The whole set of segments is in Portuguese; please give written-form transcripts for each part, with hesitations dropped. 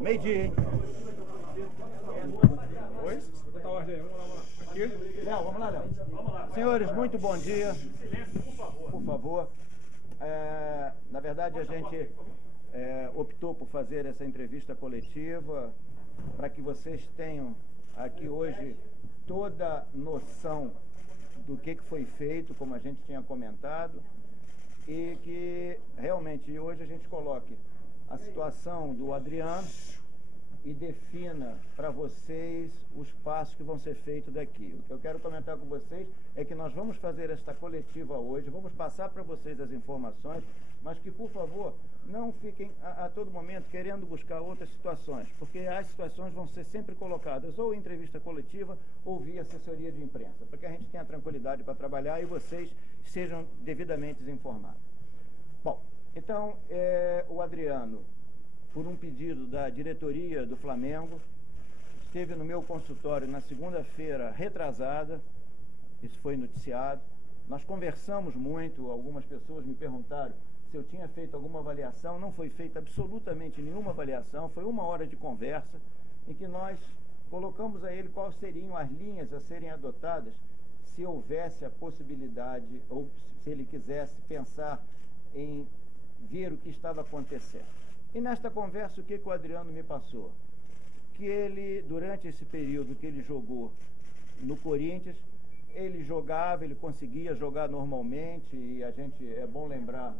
Meio-dia, hein? Oi? Vou botar a ordem aí. Vamos lá. Aqui. Léo, vamos lá, Léo. Senhores, muito bom dia. Silêncio, Por favor. Na verdade, a gente optou por fazer essa entrevista coletiva para que vocês tenham aqui hoje toda noção do que foi feito, como a gente tinha comentado, e que realmente hoje a gente coloque a situação do Adriano e defina para vocês os passos que vão ser feitos daqui. O que eu quero comentar com vocês é que nós vamos fazer esta coletiva hoje, vamos passar para vocês as informações, mas que, por favor, não fiquem a todo momento querendo buscar outras situações, porque as situações vão ser sempre colocadas ou em entrevista coletiva ou via assessoria de imprensa, para que a gente tenha tranquilidade para trabalhar e vocês sejam devidamente informados. Bom, então, o Adriano, por um pedido da diretoria do Flamengo, esteve no meu consultório na segunda-feira retrasada, isso foi noticiado. Nós conversamos muito, algumas pessoas me perguntaram se eu tinha feito alguma avaliação. Não foi feita absolutamente nenhuma avaliação, foi 1 hora de conversa em que nós colocamos a ele quais seriam as linhas a serem adotadas se houvesse a possibilidade, ou se ele quisesse pensar em ver o que estava acontecendo. E nesta conversa, o que o Adriano me passou? Que ele, durante esse período que ele jogou no Corinthians, ele jogava, ele conseguia jogar normalmente, e a gente, é bom lembrar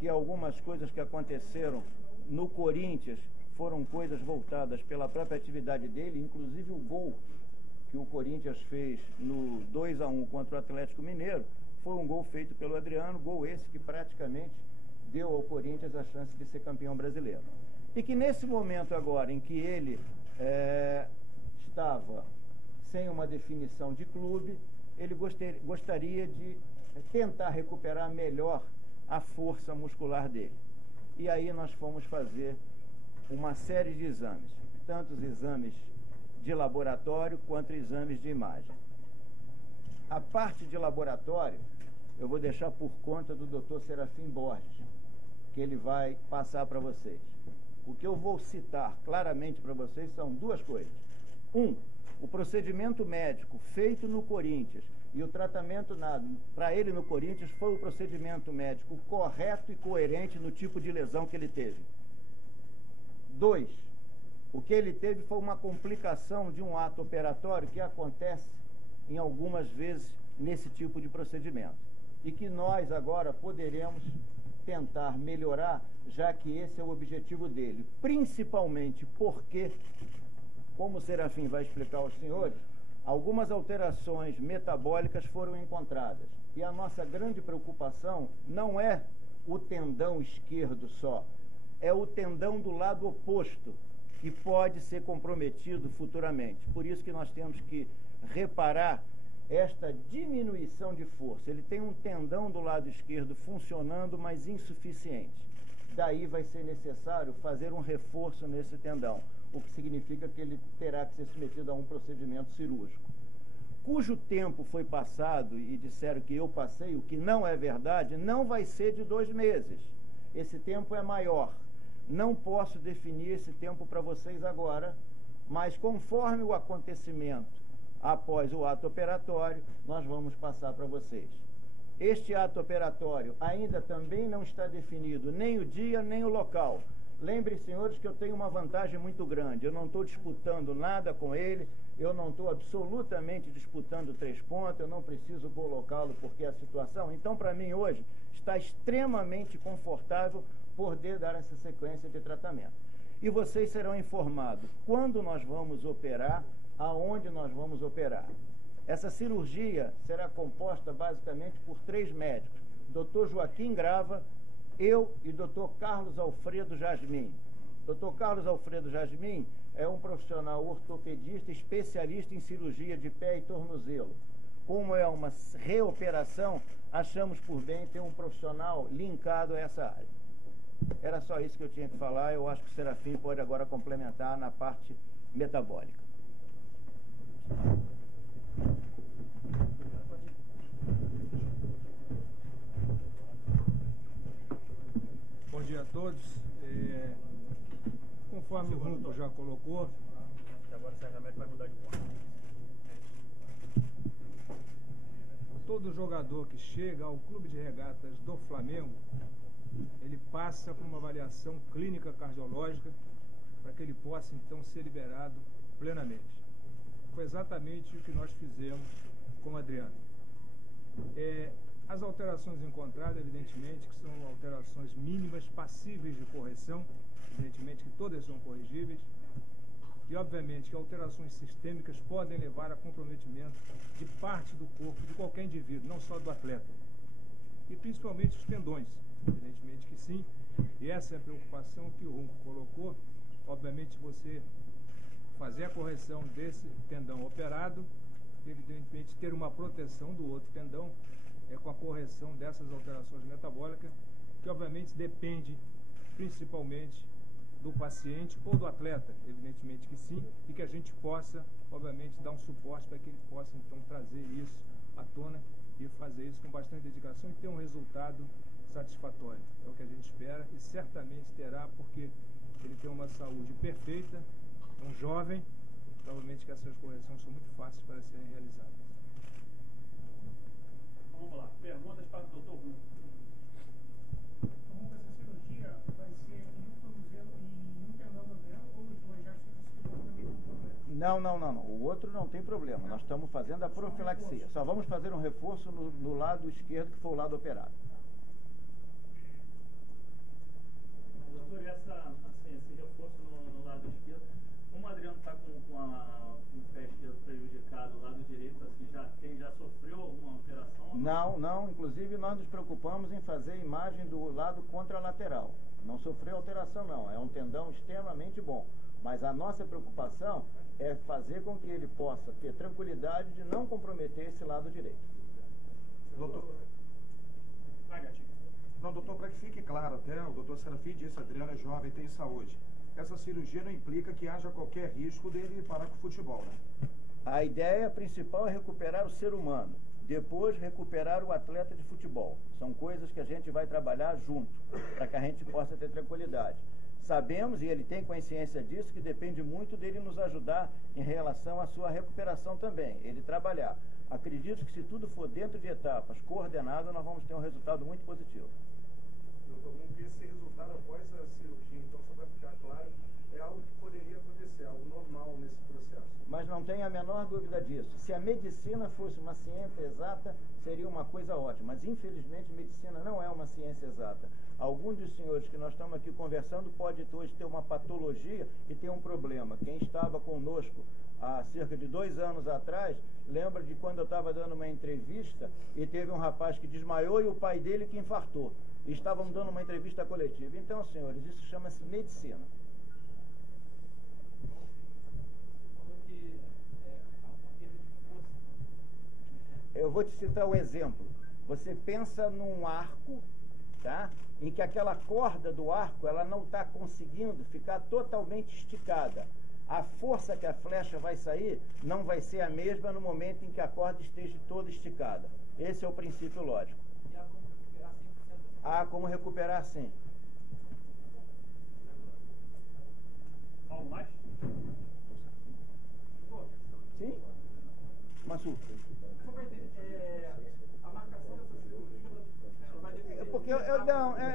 que algumas coisas que aconteceram no Corinthians foram coisas voltadas pela própria atividade dele, inclusive o gol que o Corinthians fez no 2-1 contra o Atlético Mineiro, foi um gol feito pelo Adriano, gol esse que praticamente deu ao Corinthians a chance de ser campeão brasileiro. E que nesse momento agora em que ele estava sem uma definição de clube, ele gostaria de tentar recuperar melhor a força muscular dele. E aí nós fomos fazer uma série de exames, tanto os exames de laboratório quanto exames de imagem. A parte de laboratório eu vou deixar por conta do Dr. Serafim Borges, que ele vai passar para vocês. O que eu vou citar claramente para vocês são 2 coisas. O procedimento médico feito no Corinthians e o tratamento para ele no Corinthians foi o procedimento médico correto e coerente no tipo de lesão que ele teve. 2, o que ele teve foi uma complicação de um ato operatório que acontece em algumas vezes nesse tipo de procedimento. E que nós agora poderemos tentar melhorar, já que esse é o objetivo dele. Principalmente porque, como o Serafim vai explicar aos senhores, algumas alterações metabólicas foram encontradas. E a nossa grande preocupação não é o tendão esquerdo só, é o tendão do lado oposto, que pode ser comprometido futuramente. Por isso que nós temos que reparar esta diminuição de força. Ele tem um tendão do lado esquerdo funcionando, mas insuficiente. Daí vai ser necessário fazer um reforço nesse tendão, o que significa que ele terá que ser submetido a um procedimento cirúrgico, cujo tempo foi passado e disseram que eu passei, o que não é verdade. Não vai ser de 2 meses. Esse tempo é maior. Não posso definir esse tempo para vocês agora, mas conforme o acontecimento após o ato operatório, nós vamos passar para vocês. Este ato operatório ainda também não está definido nem o dia, nem o local. Lembrem, senhores, que eu tenho uma vantagem muito grande. Eu não estou disputando nada com ele, eu não estou absolutamente disputando 3 pontos, eu não preciso colocá-lo porque é a situação. Então, para mim, hoje, está extremamente confortável poder dar essa sequência de tratamento. E vocês serão informados quando nós vamos operar, aonde nós vamos operar. Essa cirurgia será composta basicamente por 3 médicos: Dr. Joaquim Grava, eu e Dr. Carlos Alfredo Jasmin. Dr. Carlos Alfredo Jasmin é um profissional ortopedista especialista em cirurgia de pé e tornozelo. Como é uma reoperação, achamos por bem ter um profissional linkado a essa área. Era só isso que eu tinha que falar. Eu acho que o Serafim pode agora complementar na parte metabólica. Bom dia a todos. conforme o Runco já colocou, agora o Sérgio Américo vai mudar de ponto. Todo jogador que chega ao clube de regatas do Flamengo, ele passa por uma avaliação clínica cardiológica para que ele possa então ser liberado plenamente. Foi exatamente o que nós fizemos com o Adriano. As alterações encontradas, evidentemente, que são alterações mínimas, passíveis de correção, evidentemente que todas são corrigíveis, e obviamente que alterações sistêmicas podem levar a comprometimento de parte do corpo de qualquer indivíduo, não só do atleta. E principalmente os tendões, evidentemente que sim, e essa é a preocupação que o Runco colocou. Obviamente você fazer a correção desse tendão operado, evidentemente ter uma proteção do outro tendão, com a correção dessas alterações metabólicas, que obviamente depende principalmente do paciente ou do atleta, evidentemente que sim, e que a gente possa, obviamente, dar um suporte para que ele possa, então, trazer isso à tona e fazer isso com bastante dedicação e ter um resultado satisfatório. É o que a gente espera e certamente terá, porque ele tem uma saúde perfeita, é um jovem, provavelmente que essas correções são muito fáceis para serem realizadas. Vamos lá, perguntas para o Dr. Runco. Runco, essa cirurgia vai ser em um tornozelo e um tendão do Adriano ou nos dois, já que você também tem um problema? Não. O outro não tem problema. Nós estamos fazendo a profilaxia. Só vamos fazer um reforço no lado esquerdo, que foi o lado operado. Doutor, esse reforço no lado esquerdo, como o Adriano está com o pé esquerdo prejudicado, o lado direito, assim, já sofreu alguma alteração? Não. Inclusive, nós nos preocupamos em fazer a imagem do lado contralateral. Não sofreu alteração, não. É um tendão extremamente bom. Mas a nossa preocupação é fazer com que ele possa ter tranquilidade de não comprometer esse lado direito. Doutor. Vai, Gatinho. Não, doutor, para que fique claro até, o doutor Serafim disse, Adriano é jovem, tem saúde. Essa cirurgia não implica que haja qualquer risco dele parar com o futebol, né? A ideia principal é recuperar o ser humano, depois recuperar o atleta de futebol. São coisas que a gente vai trabalhar junto, para que a gente possa ter tranquilidade. Sabemos, e ele tem consciência disso, que depende muito dele nos ajudar em relação à sua recuperação também, ele trabalhar. Acredito que se tudo for dentro de etapas coordenadas, nós vamos ter um resultado muito positivo. Doutor, vamos ver esse resultado após a cirurgia, então, só para ficar claro, é algo que poderia acontecer, algo normal nesse processo. Mas não tenho a menor dúvida disso. Se a medicina fosse uma ciência exata, seria uma coisa ótima. Mas, infelizmente, medicina não é uma ciência exata. Alguns dos senhores que nós estamos aqui conversando pode hoje ter uma patologia e ter um problema. Quem estava conosco há cerca de 2 anos atrás, lembra de quando eu estava dando uma entrevista e teve um rapaz que desmaiou e o pai dele que infartou. E estávamos dando uma entrevista coletiva. Então, senhores, isso chama-se medicina. Eu vou te citar um exemplo. Você pensa num arco, tá? Em que aquela corda do arco, ela não está conseguindo ficar totalmente esticada. A força que a flecha vai sair não vai ser a mesma no momento em que a corda esteja toda esticada. Esse é o princípio lógico. Há como recuperar sim. Algo mais? Sim? Massu. A marcação dessa cirurgia vai depender...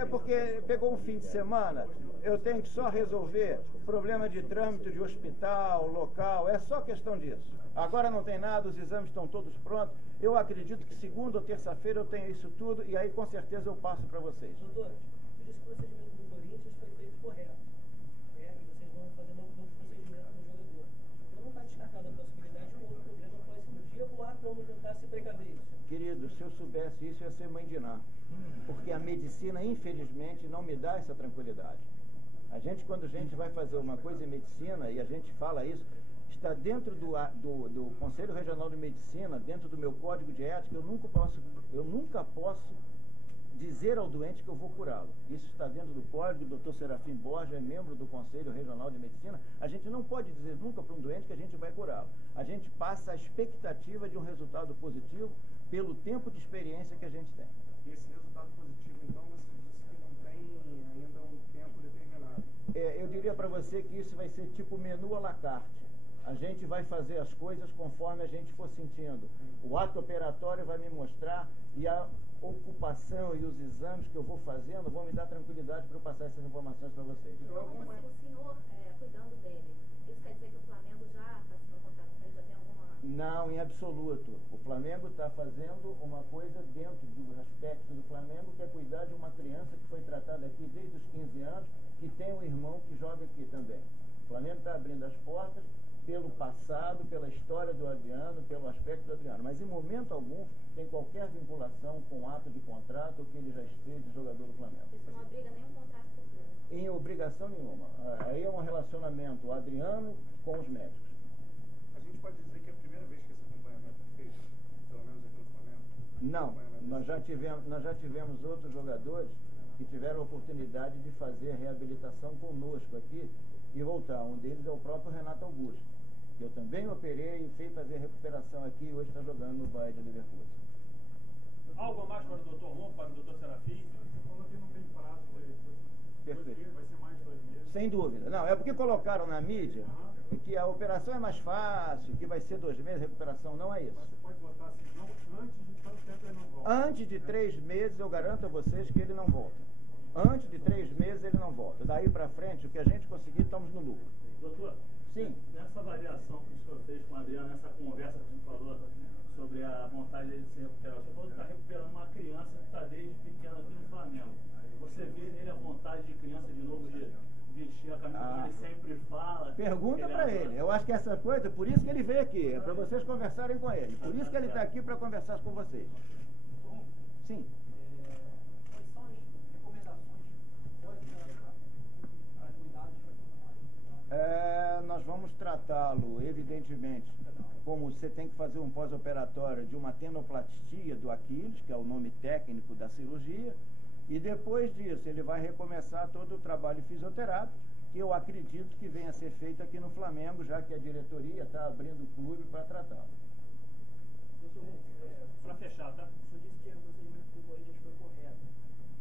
É porque pegou um fim de semana, eu tenho que só resolver problema de trâmite de hospital, local, é só questão disso. Agora não tem nada, os exames estão todos prontos. Eu acredito que segunda ou terça-feira eu tenho isso tudo e aí com certeza eu passo para vocês. Doutor, por isso que o procedimento do Corinthians foi feito correto. E vocês vão fazer novo procedimento no jogador. Então não está descartada a possibilidade de um outro problema após cirurgia ou há como tentar se precaver isso? Querido, se eu soubesse isso, eu ia ser mãe de Ná. Porque a medicina, infelizmente, não me dá essa tranquilidade. A gente, quando a gente vai fazer uma coisa em medicina, e a gente fala isso, está dentro do Conselho Regional de Medicina, dentro do meu código de ética, eu nunca posso dizer ao doente que eu vou curá-lo. Isso está dentro do código, o Dr. Serafim Borges é membro do Conselho Regional de Medicina. A gente não pode dizer nunca para um doente que a gente vai curá-lo. A gente passa a expectativa de um resultado positivo pelo tempo de experiência que a gente tem. Esse resultado positivo, então, você disse que não tem ainda um tempo determinado. eu diria para você que isso vai ser tipo menu à la carte. A gente vai fazer as coisas conforme a gente for sentindo. O ato operatório vai me mostrar e a ocupação e os exames que eu vou fazendo vão me dar tranquilidade para eu passar essas informações para vocês. Então, o senhor cuidando dele, isso quer dizer que o Flamengo já assinou contrato com ele, já tem alguma... Não, em absoluto. O Flamengo está fazendo uma coisa dentro do aspecto do Flamengo, que é cuidar de uma criança que foi tratada aqui desde os 15 anos, que tem um irmão que joga aqui também. O Flamengo está abrindo as portas pelo passado, pela história do Adriano, pelo aspecto do Adriano. Mas em momento algum tem qualquer vinculação com ato de contrato ou que ele já esteja jogador do Flamengo. Isso não obriga nenhum contrato futuro? Em obrigação nenhuma. Aí é um relacionamento o Adriano com os médicos. A gente pode dizer que é a primeira vez que esse acompanhamento é feito, pelo menos aqui no Flamengo? Não, nós já tivemos outros jogadores que tiveram a oportunidade de fazer reabilitação conosco aqui e voltar. Um deles é o próprio Renato Augusto, que eu também operei e fui fazer recuperação aqui e hoje está jogando no Bayern de Leverkusen. Algo a mais para o Dr. Ron, para o Dr. Serafim? Você falou que não tem prazo, Perfeito. vai ser mais de 2 meses. Sem dúvida. Não, é porque colocaram na mídia que a operação é mais fácil, que vai ser 2 meses, recuperação não é isso. Mas você pode botar assim, não, antes de tanto tempo ele não volta. Antes de 3 meses, eu garanto a vocês que ele não volta. Antes de 3 meses, ele não volta. Daí para frente, o que a gente conseguir, estamos no lucro. Doutor, Sim. nessa avaliação que o senhor fez com o Adriano, nessa conversa que a gente falou sobre a vontade dele de se recuperar, o senhor falou que está recuperando uma criança que está desde pequena aqui no Flamengo. Você vê nele a vontade de criança de novo de vestir a camisa que ele sempre fala? Pergunta para ele. Eu acho que essa coisa, por isso que ele veio aqui, é para vocês conversarem com ele. Por isso que ele está aqui para conversar com vocês. Sim. Quais são as recomendações para cuidados? Nós vamos tratá-lo, evidentemente, como você tem que fazer um pós-operatório de uma tenoplastia do Aquiles, que é o nome técnico da cirurgia, e depois disso ele vai recomeçar todo o trabalho fisioterápico, que eu acredito que venha a ser feito aqui no Flamengo, já que a diretoria está abrindo o clube para tratá-lo. Para fechar, tá? O senhor disse que o procedimento do Corinthians foi correto.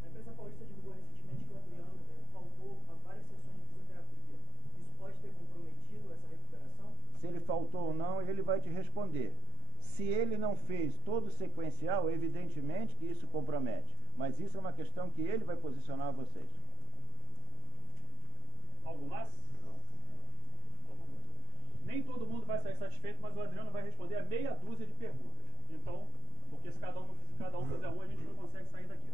A imprensa paulista divulgou recentemente que o Adriano faltou a várias sessões de fisioterapia. Isso pode ter comprometido essa recuperação? Se ele faltou ou não, ele vai te responder. Se ele não fez todo o sequencial, evidentemente que isso compromete. Mas isso é uma questão que ele vai posicionar a vocês. Algo mais? Nem todo mundo vai sair satisfeito, mas o Adriano vai responder a meia dúzia de perguntas. Então, porque se cada um fizer uma, a gente não consegue sair daqui.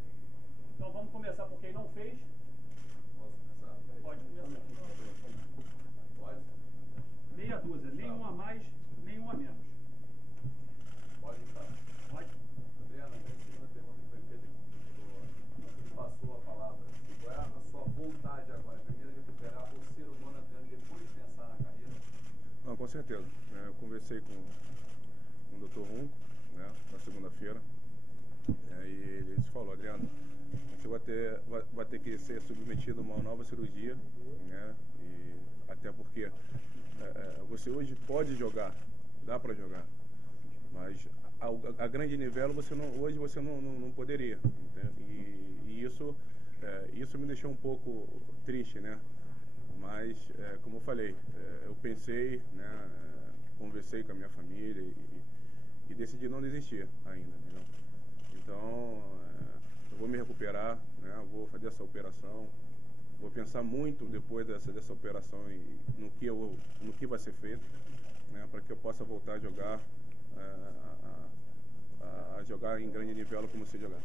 Então vamos começar por quem não fez. Posso começar? Pode começar. Pode? Meia dúzia, nenhum a mais, nenhum a menos. Pode entrar. Pode? Adriana, a segunda pergunta que foi feita, que passou a palavra. Qual é a sua vontade agora? Primeiro recuperar ou ser o dono Adriano, depois pensar na carreira? Não, com certeza. Eu conversei com o Dr. Runco, né, na segunda-feira, e ele falou: Adriano, você vai ter que ser submetido a uma nova cirurgia, né, e até porque você hoje pode jogar, dá para jogar, mas a grande nível hoje você não poderia, entende? E isso me deixou um pouco triste, né? Mas, como eu falei, eu pensei, né, conversei com a minha família e decidi não desistir ainda, entendeu? Então, eu vou me recuperar, né, vou fazer essa operação, vou pensar muito depois dessa operação no que vai ser feito, né, para que eu possa voltar a jogar, a jogar em grande nível como se jogar.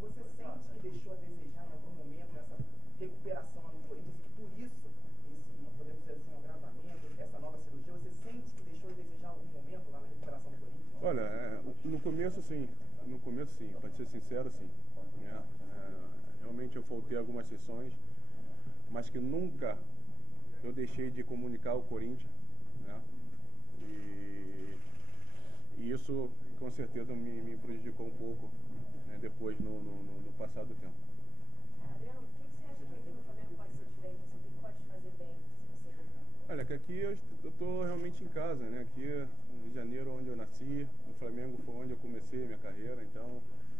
Você sente que deixou a desejar em algum momento essa recuperação lá no Corinthians e que por isso, podemos dizer assim, agravamento, essa nova cirurgia, você sente que deixou a desejar em algum momento lá na recuperação do Corinthians? Olha, no começo sim, para ser sincero sim. Né? Realmente eu faltei algumas sessões, mas que nunca eu deixei de comunicar ao Corinthians, né? E isso com certeza me prejudicou um pouco, né, depois no passar do tempo. Adriano, o que você acha que aqui no Flamengo pode ser diferente? O que pode fazer bem se você voltar? Olha, que aqui eu estou realmente em casa, né? Aqui no Rio de Janeiro, onde eu nasci, no Flamengo foi onde eu comecei a minha carreira, então